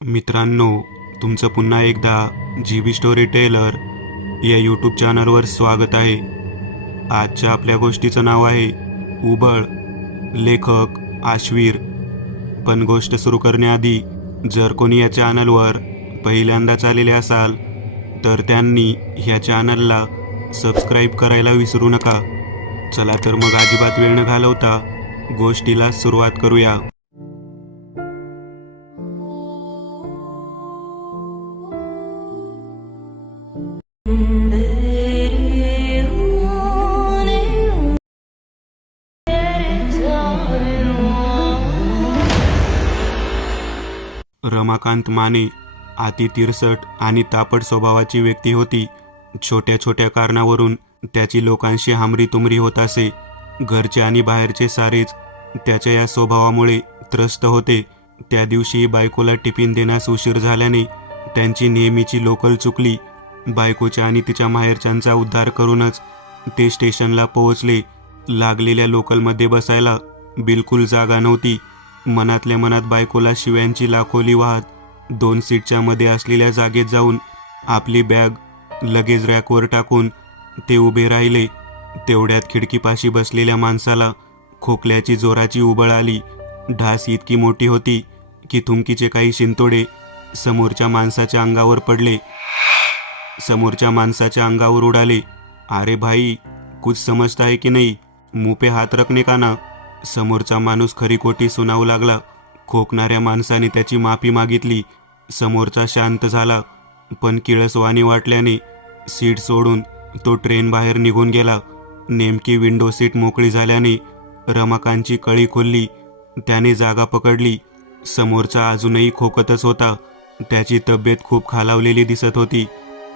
मित्रांनो, तुमचं पुन्हा एकदा जी स्टोरी टेलर या यूट्यूब चॅनलवर स्वागत आहे. आजच्या आपल्या गोष्टीचं नाव आहे उबळ. लेखक आश्वीर. पण गोष्ट सुरू करण्याआधी जर कोणी या चॅनलवर पहिल्यांदाच आलेले असाल तर त्यांनी ह्या चॅनलला सबस्क्राईब करायला विसरू नका. चला तर मग अजिबात वेळ न घालवता गोष्टीला सुरुवात करूया. रमाकांत माने अति तिरसट आणि तापट स्वभावाची व्यक्ती होती. छोट्या छोट्या कारणावरून त्याची लोकांशी हमरीतुमरी होत असे. घरचे आणि बाहेरचे सारेच त्याच्या या स्वभावामुळे त्रस्त होते. त्या दिवशी बायकोला टिफिन देण्यास उशीर झाल्याने त्यांची नेहमीची लोकल चुकली. बायकोच्या आणि तिच्या माहेरच्यांचा उद्धार करूनच ते स्टेशनला पोहोचले. लागलेल्या लोकलमध्ये बसायला बिलकुल जागा नव्हती. मनातल्या मनात बायकोला शिव्यांची लाखोली वाहत 2 सीटच्या मध्ये असलेल्या जागेत जाऊन आपली बॅग लगेज रॅकवर टाकून ते उभे राहिले. तेवढ्यात खिडकीपाशी बसलेल्या माणसाला खोकल्याची जोराची उबळ आली. ढास इतकी मोठी होती की थुंकीचे काही शिंतोडे समोरच्या माणसाच्या अंगावर पडले. समोरच्या माणसाच्या अंगावर उडाले. अरे भाई, कुछ समजता है की नहीं? मुंह पे हात रखने का ना. समोरचा माणूस खरीखोटी सुनावू लागला. खोकणाऱ्या माणसाने त्याची माफी मागितली. समोरचा शांत झाला, पण किळसवाणी वाटल्याने सीट सोडून तो ट्रेन बाहेर निघून गेला. नेमकी विंडो सीट मोकळी झाल्याने रमाकांतची कळी खुलली. त्याने जागा पकडली. समोरचा अजूनही खोकतच होता. त्याची तब्येत खूप खालावलेली दिसत होती.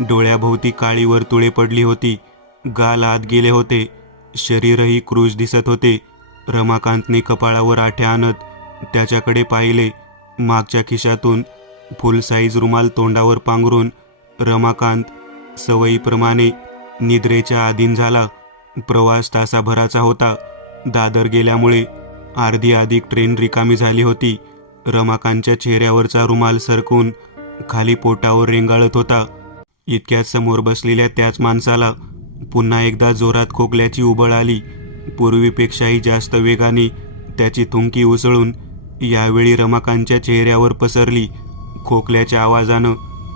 डोळ्याभोवती काळी वर्तुळे पडली होती. गाल आत गेले होते. शरीरही क्रूज दिसत होते. रमाकांतने कपाळावर आठ्या आणत त्याच्याकडे पाहिले. मागच्या खिशातून फुल साईज रुमाल तोंडावर पांघरून रमाकांत सवयीप्रमाणे निद्रेच्या अधीन झाला. प्रवास तासाभराचा होता. दादर गेल्यामुळे अर्धी अधिक ट्रेन रिकामी झाली होती. रमाकांतच्या चेहऱ्यावरचा रुमाल सरकून खाली पोटावर रेंगाळत होता. इतक्यात समोर बसलेल्या त्याच माणसाला पुन्हा एकदा जोरात खोकल्याची उबळ आली. पूर्वीपेक्षाही जास्त वेगाने त्याची थुंकी उसळून यावेळी रमाकांतच्या चेहऱ्यावर पसरली. खोकल्याच्या आवाजानं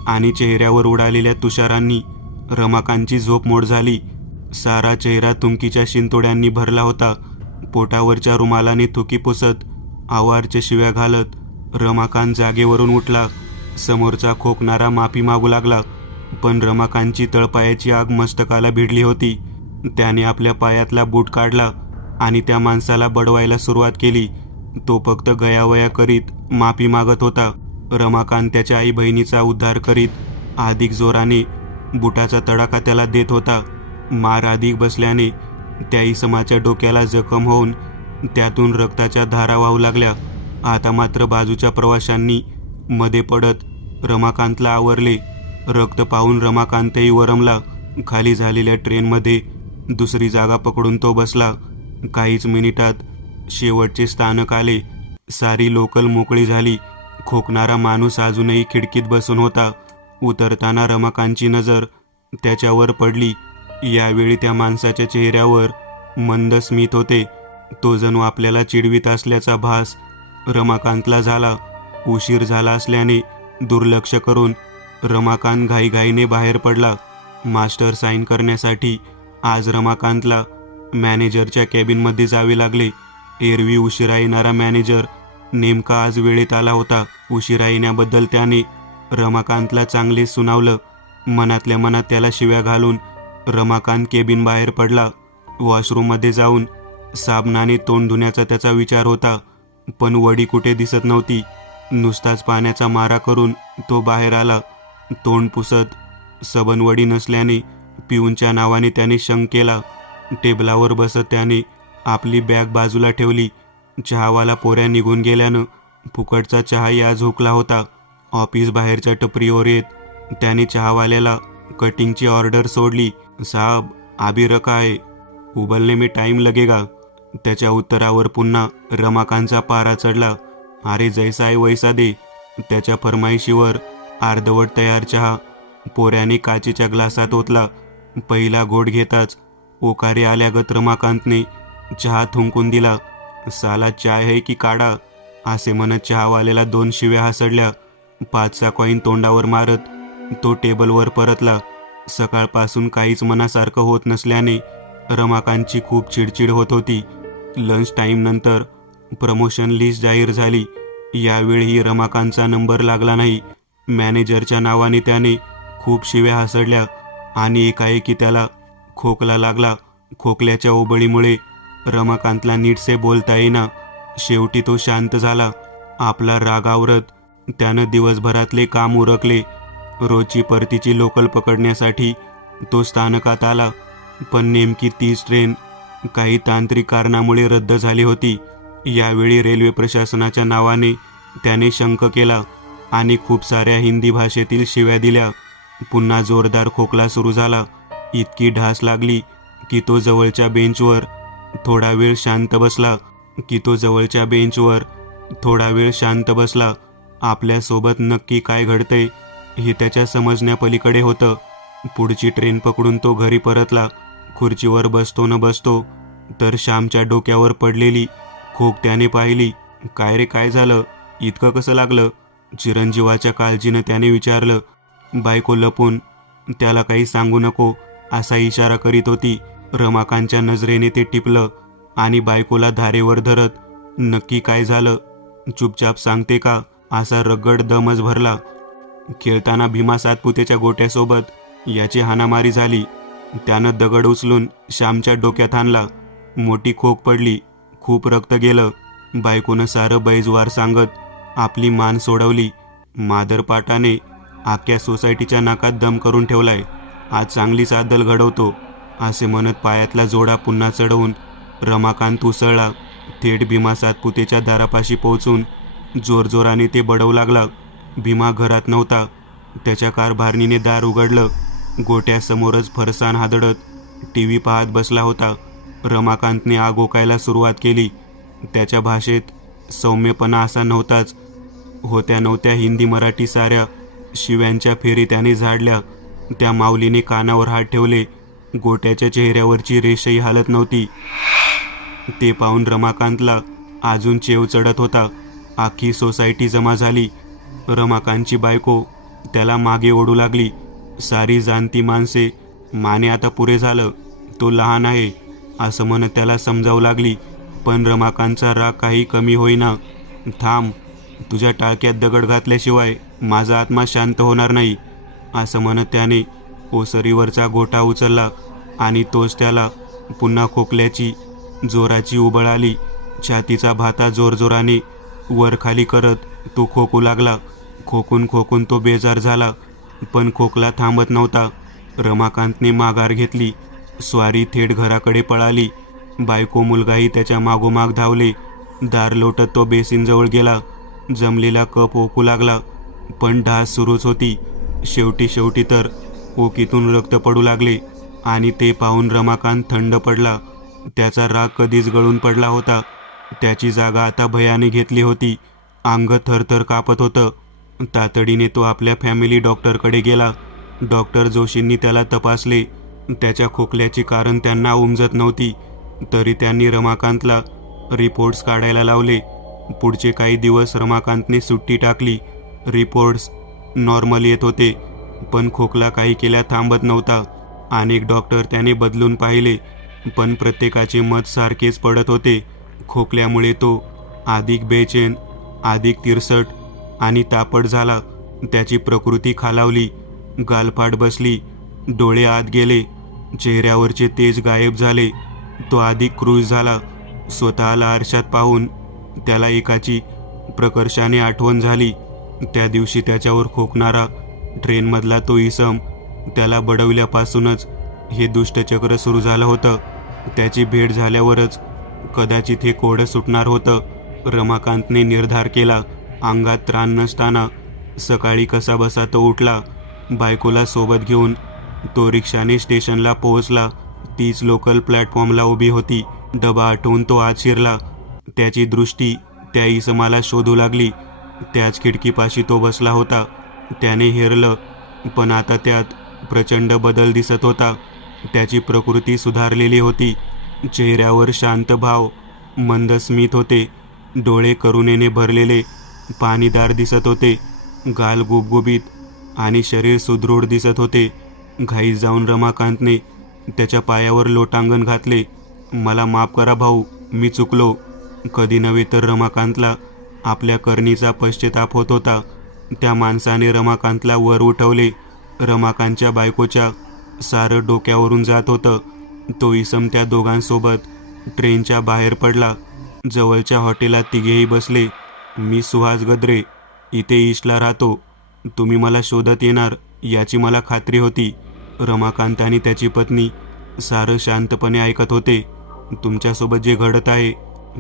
आणि चेहऱ्यावर उडालेल्या तुषारांनी रमाकांतची झोपमोड झाली. सारा चेहरा थुंकीच्या शिंतोड्यांनी भरला होता. पोटावरच्या रुमालाने थुकी पुसत आवारच्या शिव्या घालत रमाकांत जागेवरून उठला. समोरचा खोकणारा माफी मागू लागला, पण रमाकांतची तळपायाची आग मस्तकाला भिडली होती. त्याने आपल्या पायातला बूट काढला आणि त्या माणसाला बडवायला सुरुवात केली. तो फक्त गयावया करीत माफी मागत होता. रमाकांत त्याच्या आई बहिणीचा उद्धार करीत अधिक जोराने बुटाचा तडाखा त्याला देत होता. मार अधिक बसल्याने त्या इसमाच्या डोक्याला जखम होऊन त्यातून रक्ताच्या धारा वाहू लागल्या. आता मात्र बाजूच्या प्रवाशांनी मध्ये पडत रमाकांतला आवरले. रक्त पाहून रमाकांतही वरमला. खाली झालेल्या ट्रेनमध्ये दुसरी जागा पकडून तो बसला. काहीच मिनिटात शेवटचे स्थानक आले. सारी लोकल मोकळी झाली. खोकणारा माणूस अजूनही खिडकीत बसून होता. उतरताना रमाकांतची नजर त्याच्यावर पडली. यावेळी त्या माणसाच्या चेहऱ्यावर मंद स्मित होते. तो जणू आपल्याला चिडवीत असल्याचा भास रमाकांतला झाला. उशीर झाला असल्याने दुर्लक्ष करून रमाकांत घाईघाईने बाहेर पडला. मास्टर साईन करण्यासाठी आज रमाकांतला मॅनेजरच्या कॅबिनमध्ये जावे लागले. एरवी उशिरा येणारा मॅनेजर नेमका आज वेळेत आला होता. उशिरा येण्याबद्दल त्याने रमाकांतला चांगले सुनावलं. मनातल्या मनात त्याला शिव्या घालून रमाकांत केबिन बाहेर पडला. वॉशरूममध्ये जाऊन साबणाने तोंड धुण्याचा त्याचा विचार होता, पण वडी कुठे दिसत नव्हती. नुसताच पाण्याचा मारा करून तो बाहेर आला. तोंड पुसत सबनवडी नसल्याने पिऊनच्या नावाने त्याने शंक केला. टेबलावर बसत त्याने आपली बॅग बाजूला ठेवली. चहावाला पोऱ्या निघून गेल्यानं फुकटचा चहाही आज हुकला होता. ऑफिस बाहेरच्या टपरीवर येत त्याने चहावाल्याला कटिंगची ऑर्डर सोडली. साहब, अभी रखा है, उबलने में टाइम लगेगा. त्याच्या उत्तरावर पुन्हा रमाकांतचा पारा चढला. अरे जैसा आहे वैसा दे. त्याच्या फरमाईशीवर अर्धवट तयार चहा पोऱ्याने काचेच्या ग्लासात ओतला. पहिला घोट घेताच ओकारे आल्यागत रमाकांतने चहा थुंकून दिला. साला चाय है की काढा, असे म्हणत चहावाल्याला 2 शिव्या हासडल्या. 5चा कॉईन तोंडावर मारत तो टेबलवर परतला. सकाळपासून काहीच मनासारखं होत नसल्याने रमाकांतची खूप चिडचिड होत होती. लंच टाईम नंतर प्रमोशन लिस्ट जाहीर झाली. यावेळीही रमाकांतचा नंबर लागला नाही. मॅनेजरच्या नावाने त्याने खूप शिव्या हासडल्या आणि एकाएकी त्याला खोकला लागला. खोकल्याच्या ओबळीमुळे रमाकांतला नीटसे बोलता येईना. शेवटी तो शांत झाला. आपला राग आवरत त्यानं दिवसभरातले काम उरकले. रोजची परतीची लोकल पकडण्यासाठी तो स्थानकात आला, पण नेमकी तीच ट्रेन काही तांत्रिक कारणामुळे रद्द झाली होती. यावेळी रेल्वे प्रशासनाच्या नावाने त्याने शंक केला आणि खूप साऱ्या हिंदी भाषेतील शिव्या दिल्या. पुन्हा जोरदार खोकला सुरू झाला. इतकी ढास लागली की तो जवळच्या बेंचवर थोडा वेळ शांत बसला. आपल्यासोबत नक्की काय घडतंय हे त्याच्या समजण्यापलीकडे होतं. पुढची ट्रेन पकडून तो घरी परतला. खुर्चीवर बसतो न बसतो तर श्यामच्या डोक्यावर पडलेली खोक त्याने पाहिली. काय रे, काय झालं? इतकं कसं लागलं? चिरंजीवाच्या काळजीनं त्याने विचारलं. बायको लपून त्याला काही सांगू नको असा इशारा करीत होती. रमाकांतच्या नजरेने ते टिपलं आणि बायकोला धारेवर धरत, नक्की काय झालं? चुपचाप सांगते का? असा रगड दमच भरला. खेळताना भीमा सातपुतेच्या गोट्यासोबत याची हाणामारी झाली. त्यानं दगड उचलून श्यामच्या डोक्यात हाणला. मोठी खोक पडली. खूप रक्त गेलं. बायकोनं सारं बैजवार सांगत आपली मान सोडवली. मादरपाटाने अख्ख्या सोसायटीच्या नाकात दम करून ठेवलाय. आज चांगलीच आदल घडवतो, असे म्हणत पायातला जोडा पुन्हा चढवून रमाकांत उसळला. थेट भीमा सातपुतेच्या दारापाशी पोहोचून जोरजोराने ते बडवू लागला. भीमा घरात नव्हता. त्याच्या कारभारणीने दार उघडलं. गोट्यासमोरच फरसाण हादडत TV पाहत बसला होता. रमाकांतने आग ओकायला सुरुवात केली. त्याच्या भाषेत सौम्यपणा असा नव्हताच. होत्या नव्हत्या हिंदी मराठी साऱ्या शिव्यांच्या फेरी त्याने झाडल्या. त्या माऊलीने कानावर हात ठेवले. गोट्याच्या चेहऱ्यावरची रेषही हालत नव्हती. ते पाहून रमाकांतला अजून चेव चढत होता. अख्खी सोसायटी जमा झाली. रमाकांतची बायको त्याला मागे ओढू लागली. सारी जाणती माणसे, माने आता पुरे झालं, तो लहान आहे, असं म्हणत त्याला समजावू लागली. पण रमाकांतचा राग काही कमी होईना. थांब, तुझ्या टाळक्यात दगड घातल्याशिवाय माझा आत्मा शांत होणार नाही, असं म्हणत त्याने ओसरीवरचा गोटा उचलला आणि तोच त्याला पुन्हा खोकल्याची जोराची उबळ आली. छातीचा भाता जोरजोराने वर खाली करत तो खोकू लागला. खोकून तो बेजार झाला, पण खोकला थांबत नव्हता. रमाकांतने माघार घेतली. स्वारी थेट घराकडे पळाली. बायको मुलगाही त्याच्या मागोमाग धावले. दार लोटत तो बेसिनजवळ गेला. जमलेला कप ओकू लागला, पण ढास सुरूच होती. शेवटी तर ओकीतून रक्त पडू लागले आणि ते पाहून रमाकांत थंड पडला. त्याचा राग कधीच गळून पडला होता. त्याची जागा आता भयाने घेतली होती. अंग थरथर कापत होतं. तातडीने तो आपल्या फॅमिली डॉक्टरकडे गेला. डॉक्टर जोशींनी त्याला तपासले. त्याच्या खोकल्याची कारण त्यांना उमजत नव्हती. तरी त्यांनी रमाकांतला रिपोर्ट्स काढायला लावले. पुढचे काही दिवस रमाकांतने सुट्टी टाकली. रिपोर्ट्स नॉर्मल येत होते, पण खोकला काही केल्या थांबत नव्हता. अनेक डॉक्टर त्याने बदलून पाहिले, पण प्रत्येकाचे मत सारखेच पडत होते. खोकल्यामुळे तो अधिक बेचैन, अधिक तिरसट आणि तापट झाला. त्याची प्रकृती खालावली. गालफाट बसली. डोळे आत गेले. चेहऱ्यावरचे तेज गायब झाले. तो अधिक क्रूर झाला. स्वतःला आरशात पाहून त्याला एकाची प्रकर्षाने आठवण झाली. त्या दिवशी त्याच्यावर खोकणारा ट्रेनमधला तो इसम. त्याला बडवल्यापासूनच हे दुष्टचक्र सुरू झालं होतं. त्याची भेट झाल्यावरच कदाचित हे कोडं सुटणार होतं. रमाकांतने निर्धार केला. अंगात त्राण नसताना सकाळी कसा बसा तो उठला. बायकोला सोबत घेऊन तो रिक्षाने स्टेशनला पोहोचला. तीच लोकल प्लॅटफॉर्मला उभी होती. डबा आटवून तो आत शिरला. त्याची दृष्टी त्या इसमाला शोधू लागली. त्याच खिडकीपाशी तो बसला होता. त्याने हेरलं, पण आता त्यात प्रचंड बदल दिसत होता. त्याची प्रकृती सुधारलेली होती. चेहऱ्यावर शांत भाव, मंद स्मित होते. डोळे करुणेने भरलेले, पाणीदार दिसत होते. गाल गुबगुबीत आणि शरीर सुदृढ दिसत होते. घाईत जाऊन रमाकांतने त्याच्या पायावर लोटांगण घातले. मला माफ करा भाऊ, मी चुकलो. कधी नव्हे तर रमाकांतला आपल्या करणीचा पश्चाताप होत होता. त्या माणसाने रमाकांतला वर उठवले. रमाकांतच्या बायकोच्या सारं डोक्यावरून जात होतं. तो इसम त्या दोघांसोबत ट्रेनच्या बाहेर पडला. जवळच्या हॉटेलात तिघेही बसले. मी सुहास गद्रे, इथे ईस्टला राहतो. तुम्ही मला शोधत येणार याची मला खात्री होती. रमाकांत आणि त्याची पत्नी सारं शांतपणे ऐकत होते. तुमच्यासोबत जे घडत आहे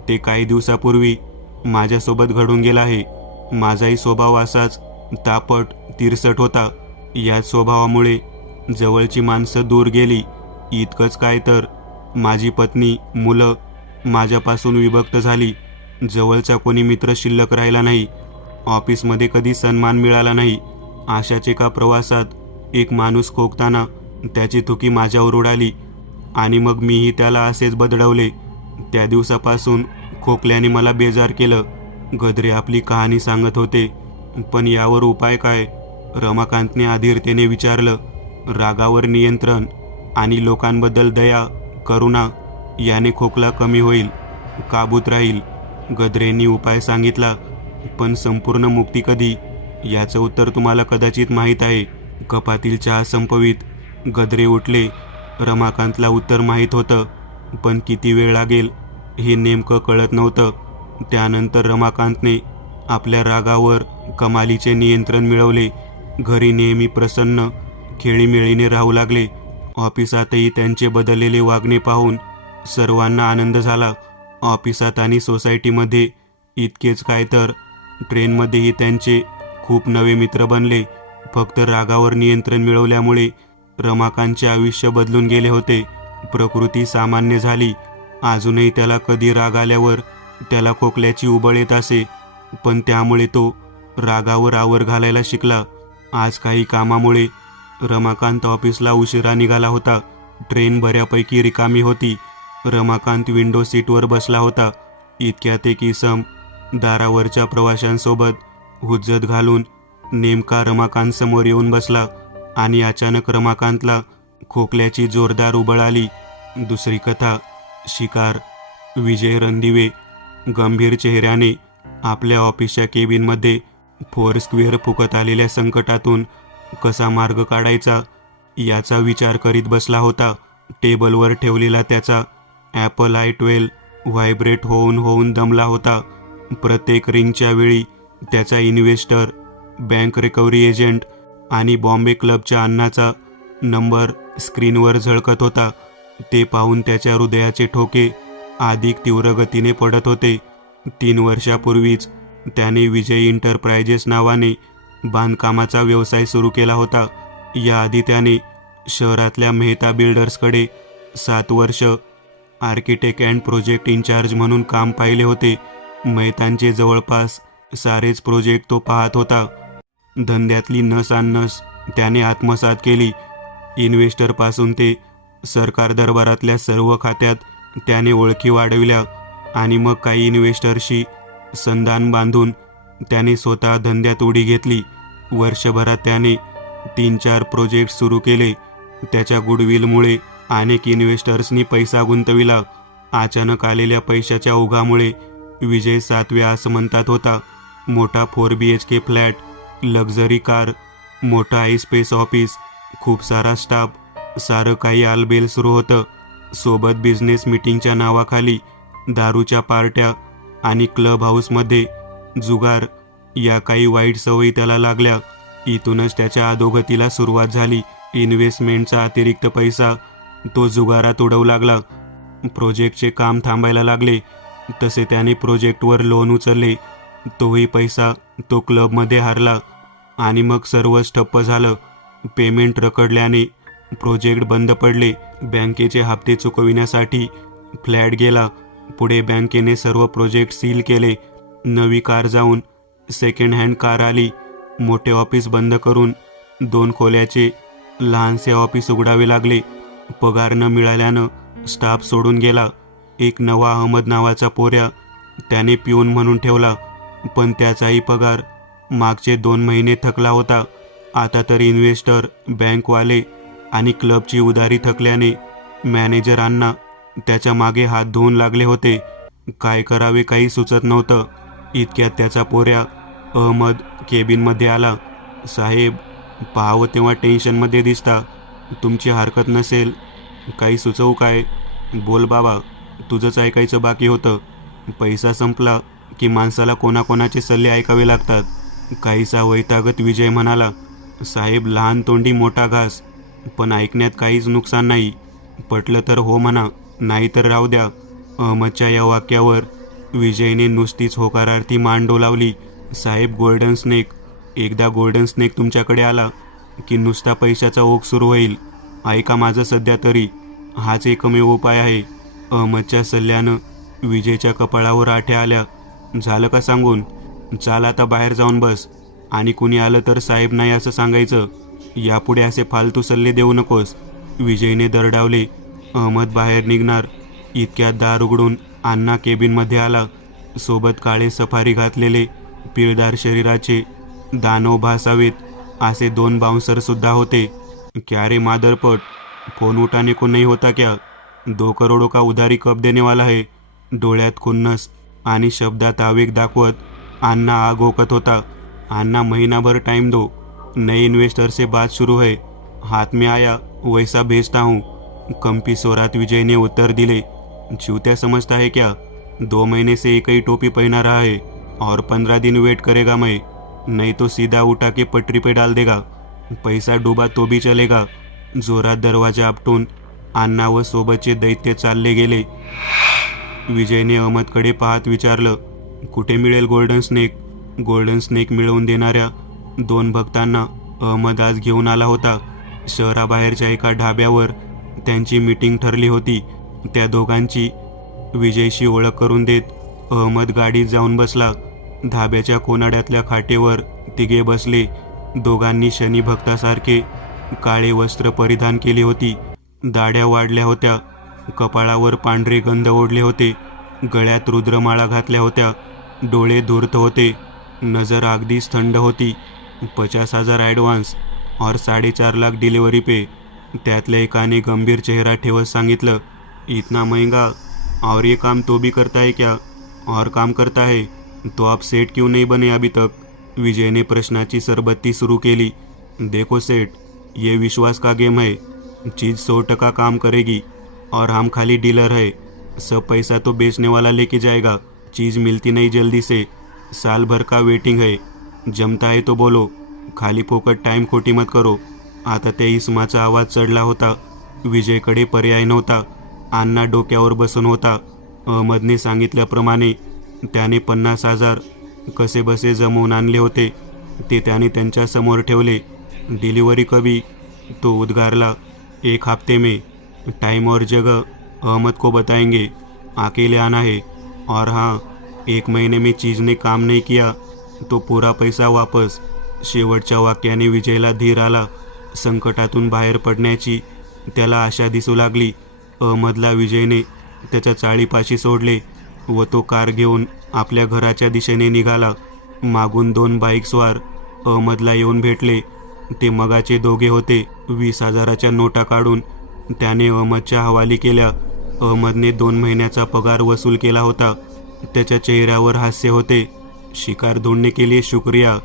ते काही दिवसापूर्वी माझ्यासोबत घडून गेलं आहे. माझाही स्वभाव असाच तापट, तिरसट होता. याच स्वभावामुळे जवळची माणसं दूर गेली. इतकंच काय तर माझी पत्नी, मुलं माझ्यापासून विभक्त झाली. जवळचा कोणी मित्र शिल्लक राहिला नाही. ऑफिसमध्ये कधी सन्मान मिळाला नाही. अशाच एका प्रवासात एक माणूस खोकताना त्याची थुकी माझ्यावर उडाली आणि मग मीही त्याला असेच बदडवले. त्या दिवसापासून खोकल्याने मला बेजार केलं. गद्रे आपली कहाणी सांगत होते. पण यावर उपाय काय? रमाकांतने अधीरतेने विचारलं. रागावर नियंत्रण आणि लोकांबद्दल दया, करुणा याने खोकला कमी होईल, काबूत राहील. गद्रेंनी उपाय सांगितला. पण संपूर्ण मुक्ती कधी? याचं उत्तर तुम्हाला कदाचित माहीत आहे. कपातील चहा संपवीत गद्रे उठले. रमाकांतला उत्तर माहीत होतं, पण किती वेळ लागेल हे नेमकं कळत नव्हतं. त्यानंतर रमाकांतने आपल्या रागावर कमालीचे नियंत्रण मिळवले. घरी नेहमी प्रसन्न, खेळीमेळीने राहू लागले. ऑफिसातही त्यांचे बदललेले वागणे पाहून सर्वांना आनंद झाला. ऑफिसात आणि सोसायटीमध्ये इतकेच काय तर ट्रेनमध्येही त्यांचे खूप नवे मित्र बनले. फक्त रागावर नियंत्रण मिळवल्यामुळे रमाकांतचे आयुष्य बदलून गेले होते. प्रकृती सामान्य झाली. अजूनही त्याला कधी राग आल्यावर त्याला खोकल्याची उबळ येत असे, पण त्यामुळे तो रागावर आवर घालायला शिकला. आज काही कामामुळे रमाकांत ऑफिसला उशिरा निघाला होता. ट्रेन बऱ्यापैकी रिकामी होती. रमाकांत विंडो सीटवर बसला होता. इतक्यात एक इसम दारावरच्या प्रवाशांसोबत हुज्जत घालून नेमका रमाकांत समोर येऊन बसला आणि अचानक रमाकांतला खोकल्याची जोरदार उबळ आली. दुसरी कथा. शिकार. विजय रणदिवे गंभीर चेहऱ्याने आपल्या ऑफिसच्या केबिनमध्ये फोर स्क्वेअर फुकत आलेल्या संकटातून कसा मार्ग काढायचा याचा विचार करीत बसला होता. टेबलवर ठेवलेला त्याचा ॲपल आय-12 व्हायब्रेट होऊन होऊन दमला होता. प्रत्येक रिंगच्या वेळी त्याचा इन्व्हेस्टर, बँक रिकव्हरी एजंट आणि बॉम्बे क्लबच्या अन्नाचा नंबर स्क्रीनवर झळकत होता. ते पाहून त्याच्या हृदयाचे ठोके अधिक तीव्र गतीने पडत होते. 3 वर्षापूर्वीच त्याने विजय इंटरप्राइजेस नावाने बांधकामाचा व्यवसाय सुरू केला होता. याआधी त्याने शहरातल्या मेहता बिल्डर्सकडे 7 वर्ष आर्किटेक्ट अँड प्रोजेक्ट इन्चार्ज म्हणून काम पाहिले होते. मेहतांचे जवळपास सारेच प्रोजेक्ट तो पाहत होता. धंद्यातली नस त्याने आत्मसात केली. इन्व्हेस्टरपासून ते सरकार दरबारातल्या सर्व खात्यात त्याने ओळखी वाढविल्या आणि मग काही इन्व्हेस्टरशी संधान बांधून त्याने स्वतः धंद्यात उडी घेतली. वर्षभरात त्याने 3-4 प्रोजेक्ट सुरू केले. त्याच्या गुडविलमुळे अनेक इन्व्हेस्टर्सनी पैसा गुंतविला. अचानक आलेल्या पैशाच्या ओघामुळे विजय 7व्या आसमंतात होता. मोठा 4 BHK फ्लॅट, लक्झरी कार, मोठा स्पेस ऑफिस, खूप सारा स्टाफ, सारं काही आलबेल सुरू होतं. सोबत बिझनेस मीटिंगच्या नावाखाली दारूच्या पार्ट्या आणि क्लब हाऊसमध्ये जुगार या काही वाईट सवयी त्याला लागल्या. इथूनच त्याच्या अधोगतीला सुरुवात झाली. इन्व्हेस्टमेंटचा अतिरिक्त पैसा तो जुगारात उडवू लागला. प्रोजेक्टचे काम थांबायला लागले तसे त्याने प्रोजेक्टवर लोन उचलले. तोही पैसा तो क्लबमध्ये हारला आणि मग सर्वच ठप्प झालं. पेमेंट रखडल्याने प्रोजेक्ट बंद पडले. बँकेचे हप्ते चुकविण्यासाठी फ्लॅट गेला. पुढे बँकेने सर्व प्रोजेक्ट सील केले. नवी कार जाऊन सेकंड हँड कार आली. मोठे ऑफिस बंद करून 2 खोल्याचे लहानसे ऑफिस उघडावे लागले. पगार न मिळाल्यानं स्टाफ सोडून गेला. एक नवा अहमद नावाचा पोऱ्या त्याने पिऊन म्हणून ठेवला, पण त्याचाही पगार मागचे 2 महिने थकला होता. आता तर इन्व्हेस्टर, बँकवाले आणि क्लबची उधारी थकल्याने मॅनेजरांना त्याच्या मागे हात धुवून लागले होते. काय करावे काही सुचत नव्हतं. इतक्यात त्याचा पोऱ्या अहमद केबिनमध्ये आला. साहेब, पाहावं तेव्हा टेन्शनमध्ये दिसता. तुमची हरकत नसेल काही सुचवू काय? बोल बाबा, तुझंच ऐकायचं बाकी होतं. पैसा संपला की माणसाला कोणाकोणाचे सल्ले ऐकावे लागतात. काहीसा वैतागत विजय म्हणाला, साहेब, लहान तोंडी मोठा घास, पण ऐकण्यात काहीच नुकसान नाही. पटलं तर हो म्हणा, नाही तर राहू द्या. अहमदच्या या वाक्यावर विजयने नुसतीच होकारार्थी मान डोलावली. साहेब, गोल्डन स्नेक, एकदा गोल्डन स्नेक तुमच्याकडे आला की नुसता पैशाचा ओघ सुरू होईल. ऐका माझं सध्या तरी, हाच एकमेव उपाय आहे. अहमदच्या सल्ल्यानं विजयच्या कपाळावर आठ्या आल्या. झालं का सांगून? चाल आता बाहेर जाऊन बस, आणि कुणी आलं तर साहेब नाही असं सांगायचं. यापुढे असे फालतू सल्ले देऊ नकोस. विजयने दरडावले. अहमद बाहेर निघणार इतक्यात दार उघडून अण्णा केबिनमध्ये आला. सोबत काळे सफारी घातलेले, पिळदार शरीराचे, दानव भासावेत असे 2 बाउन्सर सुद्धा होते. क्या रे मादरपट, फोन उठाने को नहीं होता क्या? 2 करोडों का उधारी कब देने वाला है? डोळ्यात खुन्नस आणि शब्दात आवेग दाखवत अण्णा आग ओकत होता. अन्ना, महीनाभर टाइम दो, नए इन्वेस्टर से बात शुरू है. हाथ में आया वैसा भेजता हूँ. कंपी स्वरात विजय ने उत्तर दिले. चूतिया समझता है क्या? 2 महीने से एक ही टोपी पहना रहा है, और 15 दिन वेट करेगा मैं, नहीं तो सीधा उठा के पटरी पे डाल देगा. पैसा डूबा तो भी चलेगा. जोरात दरवाजा आपटून अण्णा व सोबतचे दैत्य चालले गेले. विजयने अहमदकडे पाहत विचारलं, कुठे मिळेल गोल्डन स्नेक? गोल्डन स्नेक मिळवून देणाऱ्या 2 भक्तांना अहमद आज घेऊन आला होता. शहराबाहेरच्या एका ढाब्यावर त्यांची मीटिंग ठरली होती. त्या दोघांची विजयशी ओळख करून देत अहमद गाडीत जाऊन बसला. धाब्याच्या कोनाड्यातल्या खाटेवर तिघे बसले. दोघांनी शनी भक्तासारखे काळे वस्त्र परिधान केली होती. दाढ्या वाढल्या होत्या. कपाळावर पांढरे गंध ओढले होते. गळ्यात रुद्रमाळा घातल्या होत्या. डोळे धूर्त होते. नजर अगदीच थंड होती. 50,000 ॲडव्हान्स और 4.5 लाख डिलिव्हरी पे. त्यातल्या एकाने गंभीर चेहरा ठेवत सांगितलं, इतना महंगा, और ये काम तो भी करता है क्या? और काम करता है तो आप सेठ क्यों नहीं बने अभी तक? विजयने प्रश्नाची सरबत्ती सुरू केली. देखो सेठ, ये विश्वास का गेम है. चीज़ 100% काम करेगी, और हम खाली डीलर है. सब पैसा तो बेचने वाला लेके जाएगा. चीज़ मिलती नहीं जल्दी से. साल भर का वेटिंग है. जमता है तो बोलो, खाली फोकट टाइम खोटी मत करो. आता त्या इसमाचा आवाज चढला होता. विजयकडे पर्याय नव्हता. अण्णा डोक्यावर बसून होता. अहमदने सांगितल्याप्रमाणे त्याने 50,000 कसे बसे जमवून आणले होते. ते त्याने त्यांच्या समोर ठेवले. डिलिव्हरी कभी? तो उद्गारला. 1 हफ्ते में. टाइम और जगह अहमद को बताएंगे. अकेले आना है. और हाँ, 1 महीने में चीज़ ने काम नहीं किया तो पूरा पैसा वापस. शेवटच्या वाक्याने विजयला धीर आला. संकटातून बाहेर पडण्याची त्याला आशा दिसू लागली. अहमदला विजयने त्याच्या चाळीपाशी सोडले व तो कार घेऊन आपल्या घराच्या दिशेने निघाला. मागून 2 बाईकस्वार अहमदला येऊन भेटले. ते मगाचे दोघे होते. 20,000च्या नोटा काढून त्याने अहमदच्या हवाली केल्या. अहमदने 2 महिन्याचा पगार वसूल केला होता. त्याच्या चेहऱ्यावर हास्य होते. शिकार ढूंढने के लिए शुक्रिया.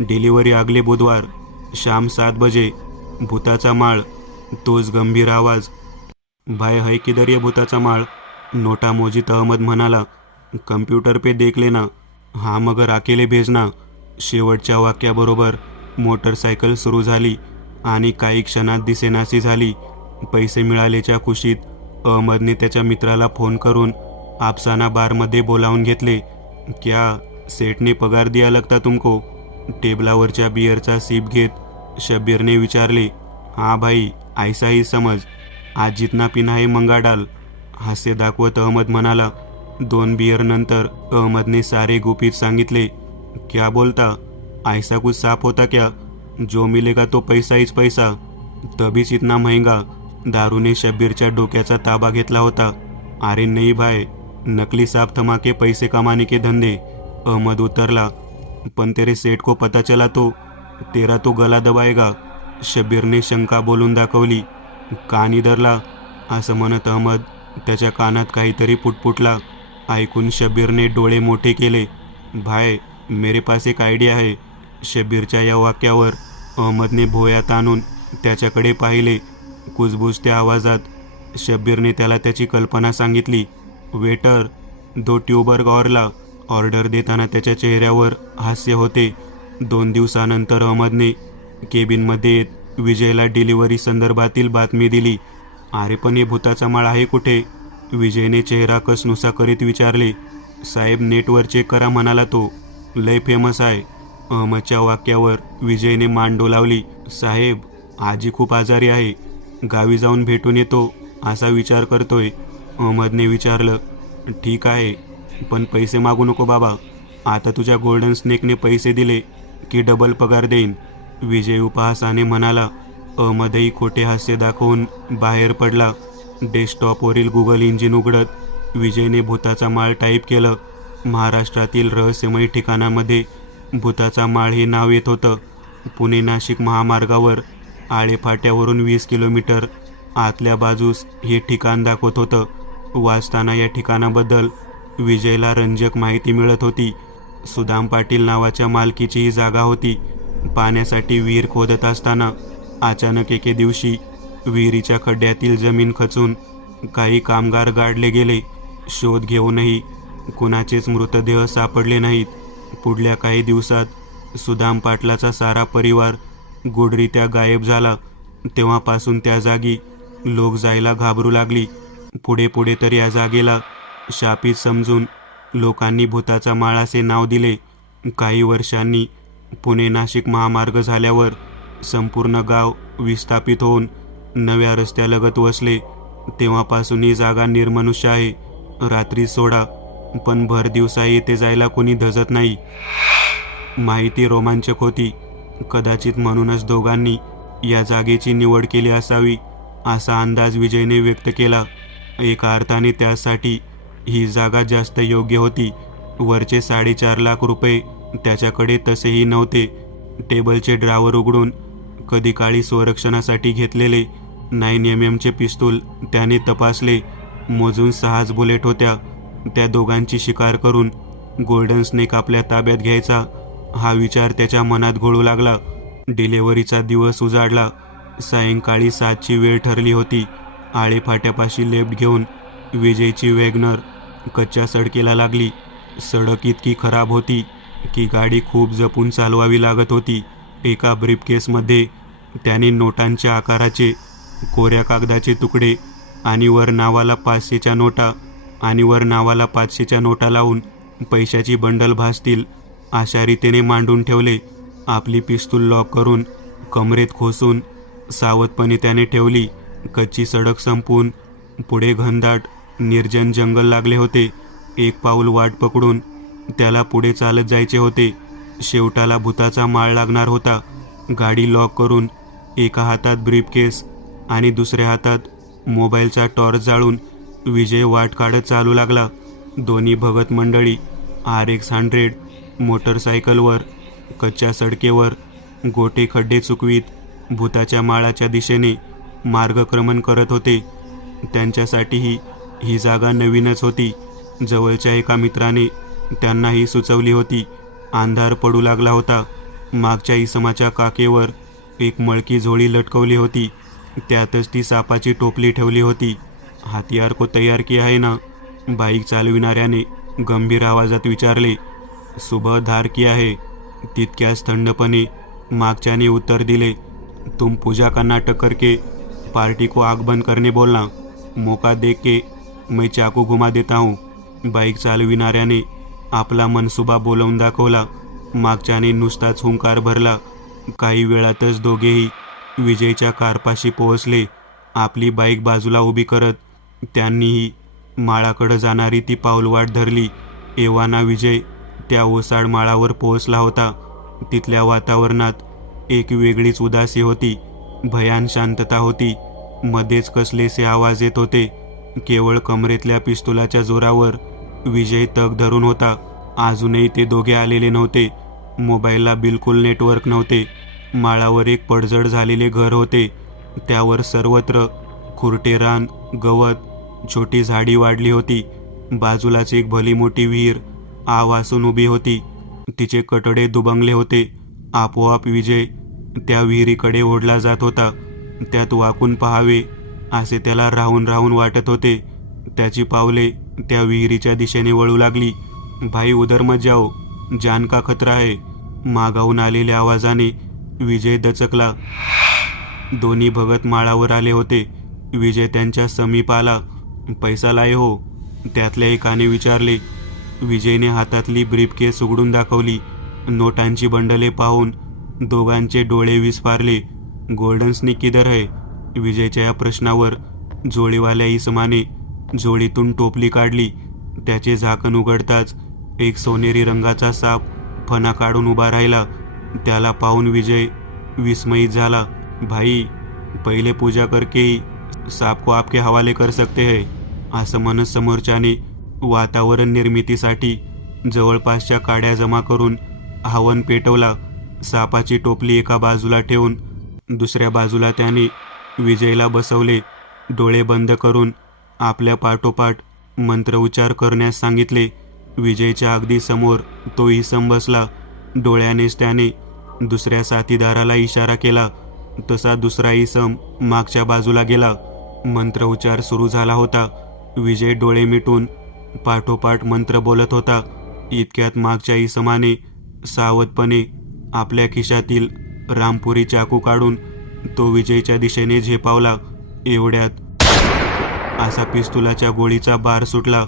डिलिव्हरी अगले बुधवार शाम 7 बजे. भूताचा माळ. तोच गंभीर आवाज. भाई है किधर ये भूताचा माळ? नोटा मोजित अहमद म्हणाला. कंप्यूटर पे देख लेना. हाँ मगर अकेले भेजना. शेवटच्या वाक्याबरोबर मोटरसायकल सुरू झाली आणि काही क्षणात दिसेनाशी झाली. पैसे मिळाल्याच्या खुशीत अहमदने त्याच्या मित्राला फोन करून आपसाना बारमध्ये बोलावून घेतले. क्या सेठने पगार दिया लगता तुमको? टेबलावरच्या बियरचा सिप घेत शब्बीरने विचारले. हाँ भाई, ऐसा ही समज. आज जितना पिना है मंगा डाल. हास्य दाखवत अहमद म्हणाला. 2 बियर नंतर अहमदने सारे गुपित सांगितले. क्या बोलता? ऐसा कुछ सांप होता क्या? जो मिलेगा तो पैसा हीच पैसा. तभीच इतना महंगा. दारूने शब्बीरच्या डोक्याचा ताबा घेतला होता. अरे नहीं भाई, नकली सांप थमा के पैसे कमाने के धंधे. अहमद उतरला. पण तेरे सेठ को पता चला तो तेरा तो गला दबाएगा. शब्बीरने शंका बोलून दाखवली. कान इधरला, असं म्हणत अहमद त्याच्या कानात काहीतरी पुटपुटला. ऐकून शब्बीरने डोळे मोठे केले. भाई, मेरे पास एक आयडिया है. शब्बीरच्या या वाक्यावर अहमदने भोयात आणून त्याच्याकडे पाहिले. कुजबुजत्या आवाजात शब्बीरने त्याला त्याची कल्पना सांगितली. वेटर, 2 ट्यूबर्ग ऑरला. ऑर्डर देताना त्याच्या चेहऱ्यावर हास्य होते. 2 दिवसानंतर अहमदने केबिनमध्ये येत विजयला डिलिव्हरी संदर्भातील बातमी दिली. अरे पण हे भूताचा माळ आहे कुठे? विजयने चेहरा कसनुसा करीत विचारले. साहेब, नेटवर चेक करा म्हणाला तो. लय फेमस आहे. अहमदच्या वाक्यावर विजयने मान डोलावली. साहेब, आजी खूप आजारी आहे. गावी जाऊन भेटून येतो असा विचार करतोय. अहमदने विचारलं. ठीक आहे, पण पैसे मागू नको बाबा. आता तुझ्या गोल्डन स्नेकने पैसे दिले की डबल पगार देईन. विजय उपहासाने म्हणाला. अहमदही खोटे हास्य दाखवून बाहेर पडला. डेस्कटॉपवरील गुगल इंजिन उघडत विजयने भूताचा माळ टाईप केलं. महाराष्ट्रातील रहस्यमय ठिकाणामध्ये भूताचा माळ हे नाव येत होतं. पुणे नाशिक महामार्गावर आळेफाट्यावरून 20 किलोमीटर आतल्या बाजूस हे ठिकाण दाखवत होतं. वाचताना या ठिकाणाबद्दल विजयला रंजक माहिती मिळत होती. सुदाम पाटील नावाच्या मालकीची ही जागा होती. पाण्यासाठी विहीर खोदत असताना अचानक एके दिवशी विहिरीच्या खड्ड्यातील जमीन खचून काही कामगार गाडले गेले. शोध घेऊनही कुणाचेच मृतदेह सापडले नाहीत. पुढल्या काही दिवसात सुदाम पाटलाचा सारा परिवार गूढरित्या गायब झाला. तेव्हापासून त्या जागी लोक जायला घाबरू लागली. पुढे पुढे तर या जागेला शापित समजून लोकांनी भूताचा माळ असे नाव दिले. काही वर्षांनी पुणे नाशिक महामार्ग झाल्यावर संपूर्ण गाव विस्थापित होऊन नव्या रस्त्यालगत वसले. तेव्हापासून ही जागा निर्मनुष्य आहे. रात्री सोडा, पण भर दिवसा येथे जायला कोणी धजत नाही. माहिती रोमांचक होती. कदाचित म्हणूनच दोघांनी या जागेची निवड केली असावी असा अंदाज विजयने व्यक्त केला. एका अर्थाने त्यासाठी ही जागा जास्त योग्य होती. वरचे 4.5 लाख रुपये त्याच्याकडे तसेही नव्हते. टेबलचे ड्रावर उघडून कधी काळी संरक्षणासाठी घेतलेले 9mm पिस्तूल त्याने तपासले. मोजून 6 बुलेट होत्या. त्या दोघांची शिकार करून गोल्डन स्नेक आपल्या ताब्यात घ्यायचा हा विचार त्याच्या मनात घोळू लागला. डिलेव्हरीचा दिवस उजाडला. सायंकाळी 7ची वेळ ठरली होती. आळेफाट्यापाशी लेफ्ट घेऊन विजयची वॅगनर कच्च्या सडकेला लागली. सडक इतकी खराब होती की गाडी खूप जपून चालवावी लागत होती. एका ब्रीफकेसमध्ये त्याने नोटांच्या आकाराचे कोऱ्या कागदाचे तुकडे आणि वर नावाला 500च्या नोटा आणि वर नावाला 500च्या नोटा लावून पैशाची बंडल भासतील अशा रीतीने मांडून ठेवले. आपली पिस्तूल लॉक करून कमरेत खोसून सावधपणे त्याने ठेवली. कच्ची सडक संपून पुढे घनदाट निर्जन जंगल लागले होते. एक पाऊल वाट पकडून त्याला पुढे चालत जायचे होते. शेवटाला भूताचा माळ लागणार होता. गाडी लॉक करून एका हातात ब्रीफकेस आणि दुसऱ्या हातात मोबाईलचा टॉर्च जाळून विजय वाट काढत चालू लागला. दोन्ही भगत मंडळी RX-100 मोटरसायकलवर कच्च्या सडकेवर गोटे खड्डे चुकवीत भूताच्या माळाच्या दिशेने मार्गक्रमण करत होते. त्यांच्यासाठीही ही जागा नवीनच होती. जवळच्या एका मित्राने त्यांनाही सुचवली होती. अंधार पडू लागला होता. मागच्या इसमाच्या काकेवर एक मळकी झोळी लटकवली होती. त्यातच ती सापाची टोपली ठेवली होती. हथियार को तयार किया है ना? बाईक चालविणाऱ्याने गंभीर आवाजात विचारले. सुबह धार किया है, तितक्याच थंडपणे मागच्याने उत्तर दिले. तुम पूजा का नाटक करके पार्टी को आग बंद करने बोलना. मौका देख के मैं चाकू घुमा देता हूँ. बाईक चालविणाऱ्याने आपला मनसुबा बोलवून दाखवला. मागच्याने नुसताच हुंकार भरला. काही वेळातच दोघेही विजयच्या कारपाशी पोहोचले. आपली बाईक बाजूला उभी करत त्यांनीही माळाकडे जाणारी ती पाऊलवाट धरली. एव्हाना विजय त्या ओसाड माळावर पोहोचला होता. तिथल्या वातावरणात एक वेगळीच उदासी होती. भयान शांतता होती. मध्येच कसलेसे आवाज येत होते. केवळ कमरेतल्या पिस्तुलाच्या जोरावर विजय तग धरून होता. अजूनही ते दोघे आलेले नव्हते. मोबाईलला बिलकुल नेटवर्क नव्हते. माळावर एक पडझड झालेले घर होते. त्यावर सर्वत्र खुरटे रान, गवत, छोटी झाडी वाढली होती. बाजूलाच एक भली मोठी विहीर आवासून उभी होती. तिचे कटडे दुबंगले होते. आपोआप विजय त्या विहिरीकडे ओढला जात होता. त्यात वाकून पाहावे असे त्याला राहून राहून वाटत होते. त्याची पावले त्या विहिरीच्या दिशेने वळू लागली. भाई उधर मत जाओ, जान का खतरा है. मागाहून आलेल्या आवाजाने विजय दचकला. दोन्ही भगत माळावर आले होते. विजय त्यांच्या समीप आला. पैसा लाये हो, त्यातल्या एकाने विचारले. विजयने हातातली ब्रीफकेस उघडून दाखवली. नोटांची बंडले पाहून दोघांचे डोळे विस्फारले. गोल्डन स्निक किधर है. विजयच्या या प्रश्नावर जोळीवाल्या इसमाने जोळीतून टोपली काढली. त्याचे झाकण उघडताच एक सोनेरी रंगाचा साप फणा काढून उभा राहिला. त्याला पाहून विजय विस्मयित झाला. भाई, पहिले पूजा करके ही साप को आपके हवाले कर सकते हैं, असं म्हणत समोरच्याने वातावरण निर्मितीसाठी जवळपासच्या काड्या जमा करून हवन पेटवला. सापाची टोपली एका बाजूला ठेवून दुसऱ्या बाजूला त्याने विजयला बसवले. डोळे बंद करून आपल्या पाठोपाठ मंत्रउच्चार करण्यास सांगितले. विजयच्या अगदी समोर तो इसम बसला. डोळ्यानेच त्याने दुसऱ्या साथीदाराला इशारा केला. तसा दुसरा इसम मागच्या बाजूला गेला. मंत्रउच्चार सुरू झाला होता. विजय डोळे मिटून पाठोपाठ मंत्र बोलत होता. इतक्यात मागच्या इसमाने सावधपणे आपल्या खिशातील रामपुरी चाकू काढून तो विजयच्या दिशेने झेपावला. एवढ्यात असा पिस्तुलाच्या गोळीचा बार सुटला.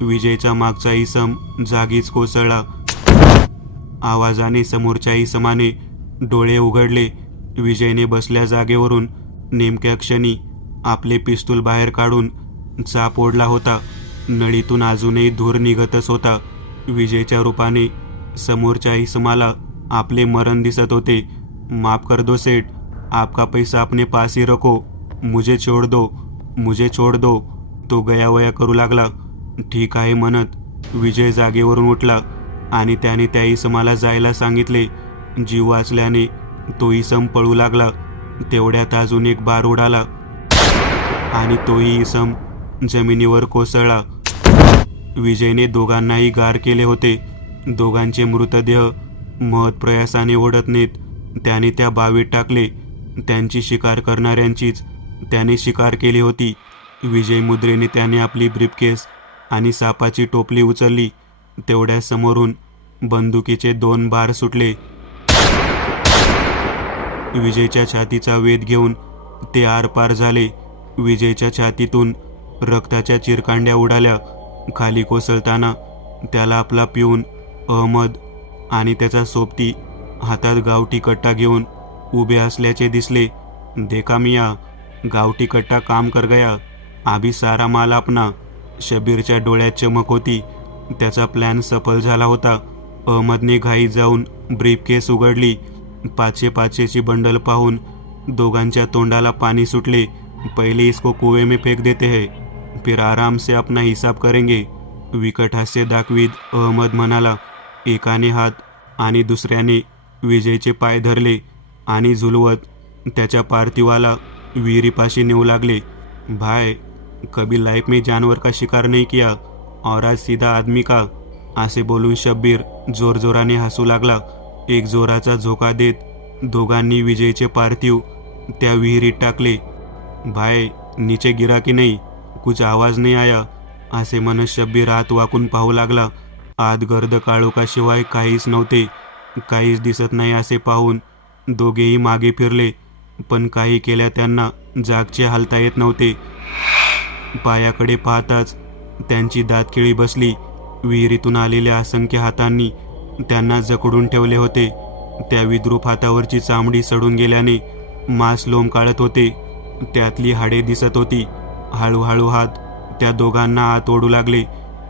विजयचा मागचा इसम जागीच कोसळला. आवाजाने समोरच्या इसमाने डोळे उघडले. विजयने बसल्या जागेवरून नेमक्या क्षणी आपले पिस्तूल बाहेर काढून चाप ओढला होता. नळीतून अजूनही धूर निघतच होता. विजयच्या रूपाने समोरच्या इसमाला आपले मरण दिसत होते. माफ कर दो सेठ, आपका पैसा अपने पास ही रखो, मुझे छोड़ दो, मुझे छोड़ दो, तो गयावया करू लागला. ठीक आहे म्हणत विजय जागेवरून उठला आणि त्याने त्या इसमाला जायला सांगितले. जीव वाचल्याने तो इसम पळू लागला. तेवढ्यात अजून एक बार उडाला आणि तोही इसम जमिनीवर कोसळला. विजयने दोघांनाही गार केले होते. दोघांचे मृतदेह महत्प्रयासाने ओढत नेत त्याने त्या बावेत टाकले. त्यांची शिकार करणाऱ्यांचीच त्याने शिकार केली होती. विजय मुद्रेने त्याने आपली ब्रीफकेस आणि सापाची टोपली उचलली. तेवढ्या समोरून बंदुकीचे 2 बार सुटले. विजयच्या छातीचा वेध घेऊन ते आरपार झाले. विजयच्या छातीतून रक्ताच्या चिरकांड्या उडाल्या. खाली कोसळताना त्याला आपला पिऊन अहमद आणि त्याचा सोबती हातात गावठी कट्टा घेऊन उभे असल्याचे दिसले. देखा मिया, गावठी कट्टा काम कर गया, अभी सारा माल अपना. शबीरच्या डोळ्यात चमक होती. त्याचा प्लॅन सफल झाला होता. अहमदने घाईत जाऊन ब्रीफकेस उघडली. 500-500ची बंडल पाहून दोघांच्या तोंडाला पाणी सुटले. पहिले इसको कुएं में फेक देते हैं, फिर आराम से अपना हिसाब करेंगे, विकट हास्य दाखवीत अहमद म्हणाला. एकाने हात आणि दुसऱ्याने विजयचे पाय धरले आणि झुलवत त्याच्या पार्थिवाला विहिरीपाशी नेऊ लागले. भाई, कभी लाइफ में जानवर का शिकार नहीं किया और आज सीधा आदमी का, असे बोलून शब्बीर जोरजोराने हसू लागला. एक जोराचा झोका देत दोघांनी विजयचे पार्थिव त्या विहिरीत टाकले. भाई, नीचे गिरा की नाही, कुछ आवाज नहीं आया, असे म्हणत शब्बीर आत वाकून पाहू लागला. आत गर्द काळोखाशिवाय काहीच नव्हते. काहीच दिसत नाही असे पाहून दोघेही मागे फिरले. पण काही केल्या त्यांना जागचे हालता येत नव्हते. पायाकडे पाहताच त्यांची दातखिळी बसली. विहिरीतून आलेल्या असंख्य हातांनी त्यांना जखडून ठेवले होते. त्या विद्रूप हातावरची चामडी सडून गेल्याने मांस लोंबकाळत होते. त्यातली हाडे दिसत होती. हळूहळू हात त्या दोघांना आत ओढू लागले.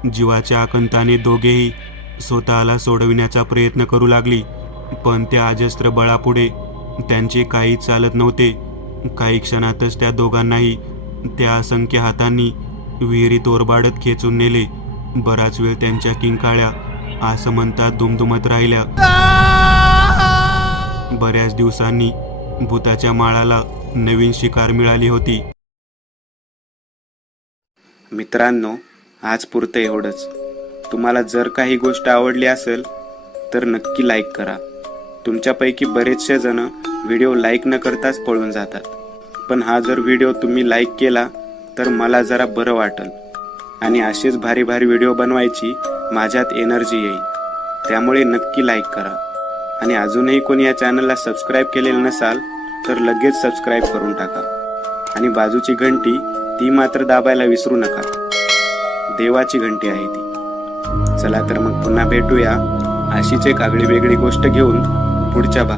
जीवाच्या आकंताने दोघेही स्वतःला सोडविण्याचा प्रयत्न करू लागली, पण त्या अजस्त्र बळापुढे त्यांचे काहीच चालत नव्हते. काही क्षणातच त्या दोघांनाही त्या असंख्य हातांनी विहिरीत ओरबाडत खेचून नेले. बराच वेळ त्यांच्या किंकाळ्या असं म्हणतात दुमदुमत राहिल्या. बऱ्याच दिवसांनी भूताच्या माळाला नवीन शिकार मिळाली होती. मित्रांनो, आज पुरतं एवढंच. तुम्हाला जर काही गोष्ट आवडली असेल तर नक्की लाईक करा. तुमच्यापैकी बरेचसे जण व्हिडिओ लाईक न करताच पळून जातात, पण हा जर व्हिडिओ तुम्ही लाईक केला तर मला जरा बरं वाटेल आणि असेच भारी भारी व्हिडिओ बनवायची माझ्यात एनर्जी येईल. त्यामुळे नक्की लाईक करा आणि अजूनही कोणी या चॅनलला सबस्क्राईब केलेलं नसाल तर लगेच सबस्क्राईब करून टाका आणि बाजूची घंटी ती मात्र दाबायला विसरू नका. देवाची घंटी आहे ती. चला तर मग पुन्हा भेटूया अशीच एक आगळी वेगळी गोष्ट घेऊन पुढच्या भागात.